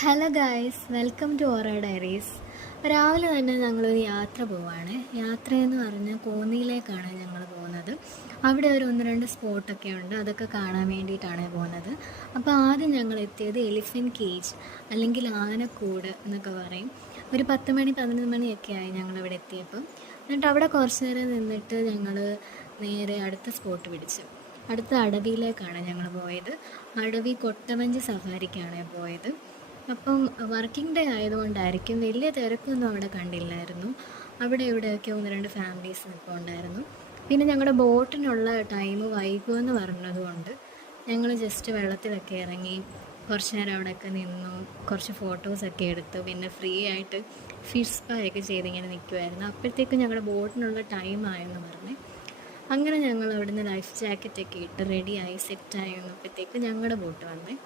Hello guys, welcome to aura diaries. രാവിലെ തന്നെ ഞങ്ങളൊരു യാത്ര പോവാണ്. യാത്രയെന്ന് പറഞ്ഞാൽ കോന്നിയിലേക്കാണ് ഞങ്ങൾ പോകുന്നത്. അവിടെ ഒരു 1-2 സ്പോട്ടൊക്കെ ഉണ്ട്, അതൊക്കെ കാണാൻ വേണ്ടിയിട്ടാണ് പോകുന്നത്. അപ്പോൾ ആദ്യം ഞങ്ങൾ എത്തിയത് എലിഫൻറ്റ് കേജ് അല്ലെങ്കിൽ ആനക്കൂട് എന്നൊക്കെ പറയും. ഒരു 10 മണി 11 മണിയൊക്കെ ആയി ഞങ്ങളിവിടെ എത്തിയപ്പം. എന്നിട്ട് അവിടെ കുറച്ച് നേരം നിന്നിട്ട് ഞങ്ങൾ നേരെ അടുത്ത സ്പോട്ട് പിടിച്ചു. അടുത്ത അടവിയിലേക്കാണ് ഞങ്ങൾ പോയത്. അടവി കൊട്ടവഞ്ചി സഫാരിക്കാണ് പോയത്. അപ്പം വർക്കിംഗ് ഡേ ആയതുകൊണ്ടായിരിക്കും വലിയ തിരക്കൊന്നും അവിടെ കണ്ടില്ലായിരുന്നു. അവിടെ ഇവിടെയൊക്കെ 1-2 ഫാമിലീസ് ഇപ്പോൾ ഉണ്ടായിരുന്നു. പിന്നെ ഞങ്ങളുടെ ബോട്ടിനുള്ള ടൈം വൈകുമെന്ന് പറഞ്ഞതുകൊണ്ട് ഞങ്ങൾ ജസ്റ്റ് വെള്ളത്തിലൊക്കെ ഇറങ്ങി കുറച്ച് നേരം അവിടെയൊക്കെ നിന്നു, കുറച്ച് ഫോട്ടോസൊക്കെ എടുത്തു. പിന്നെ ഫ്രീ ആയിട്ട് ഫിഷ് സ്പാ ഒക്കെ ചെയ്തിങ്ങനെ നിൽക്കുമായിരുന്നു. അപ്പോഴത്തേക്കും ഞങ്ങളുടെ ബോട്ടിനുള്ള ടൈം ആയെന്ന് പറഞ്ഞ് അങ്ങനെ ഞങ്ങൾ അവിടുന്ന് ലൈഫ് ജാക്കറ്റൊക്കെ ഇട്ട് റെഡിയായി സെറ്റായി വന്നപ്പോഴത്തേക്കും ഞങ്ങളുടെ ബോട്ട് വന്നേ.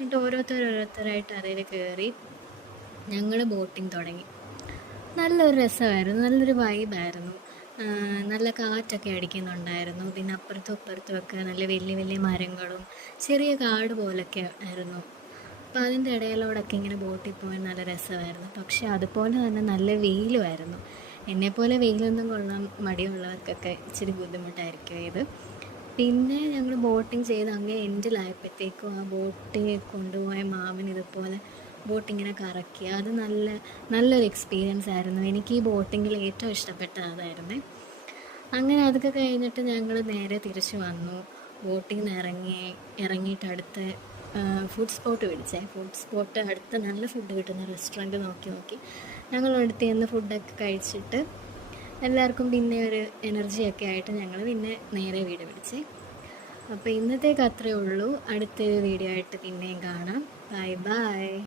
എന്നിട്ട് ഓരോരുത്തരായിട്ട് അതിൽ കയറി ഞങ്ങൾ ബോട്ടിങ് തുടങ്ങി. നല്ലൊരു രസമായിരുന്നു, നല്ലൊരു വൈബായിരുന്നു. നല്ല കാറ്റൊക്കെ അടിക്കുന്നുണ്ടായിരുന്നു. പിന്നെ അപ്പുറത്തും ഇപ്പുറത്തുമൊക്കെ നല്ല വലിയ വലിയ മരങ്ങളും ചെറിയ കാട് പോലൊക്കെ ആയിരുന്നു. അപ്പോൾ അതിൻ്റെ ഇടയിലൂടെയൊക്കെ ഇങ്ങനെ ബോട്ടിൽ പോകാൻ നല്ല രസമായിരുന്നു. പക്ഷെ അതുപോലെ തന്നെ നല്ല വെയിലുമായിരുന്നു. എന്നെപ്പോലെ വെയിലൊന്നും കൊള്ളാൻ മടിയുള്ളവർക്കൊക്കെ ഇച്ചിരി ബുദ്ധിമുട്ടായിരിക്കും ഇത്. പിന്നെ ഞങ്ങൾ ബോട്ടിങ് ചെയ്ത് അങ്ങേ എൻഡിലായപ്പോഴത്തേക്കും ആ ബോട്ടിൽ കൊണ്ടുപോയ മാമൻ ഇതുപോലെ ബോട്ടിങ്ങനെ കറക്കി. അത് നല്ലൊരു എക്സ്പീരിയൻസ് ആയിരുന്നു. എനിക്ക് ഈ ബോട്ടിങ്ങിൽ ഏറ്റവും ഇഷ്ടപ്പെട്ട അതായിരുന്നു. അങ്ങനെ അതൊക്കെ കഴിഞ്ഞിട്ട് ഞങ്ങൾ നേരെ തിരിച്ചു വന്നു. ബോട്ടിൽ നിന്ന് ഇറങ്ങിയിട്ട് അടുത്ത ഫുഡ് സ്പോട്ട് പിടിച്ചേ. ഫുഡ് സ്പോട്ട് അടുത്ത നല്ല ഫുഡ് കിട്ടുന്ന റെസ്റ്റോറൻറ്റ് നോക്കി ഞങ്ങൾ അടുത്ത് ചെന്ന് ഫുഡൊക്കെ കഴിച്ചിട്ട് എല്ലാവർക്കും പിന്നെ ഒരു എനർജിയൊക്കെ ആയിട്ട് ഞങ്ങൾ പിന്നെ നേരെ വീട് പിടിച്ചേ. അപ്പോൾ ഇന്നത്തേക്ക് അത്രയേ ഉള്ളൂ. അടുത്തൊരു വീഡിയോ ആയിട്ട് പിന്നെയും കാണാം. Bye bye.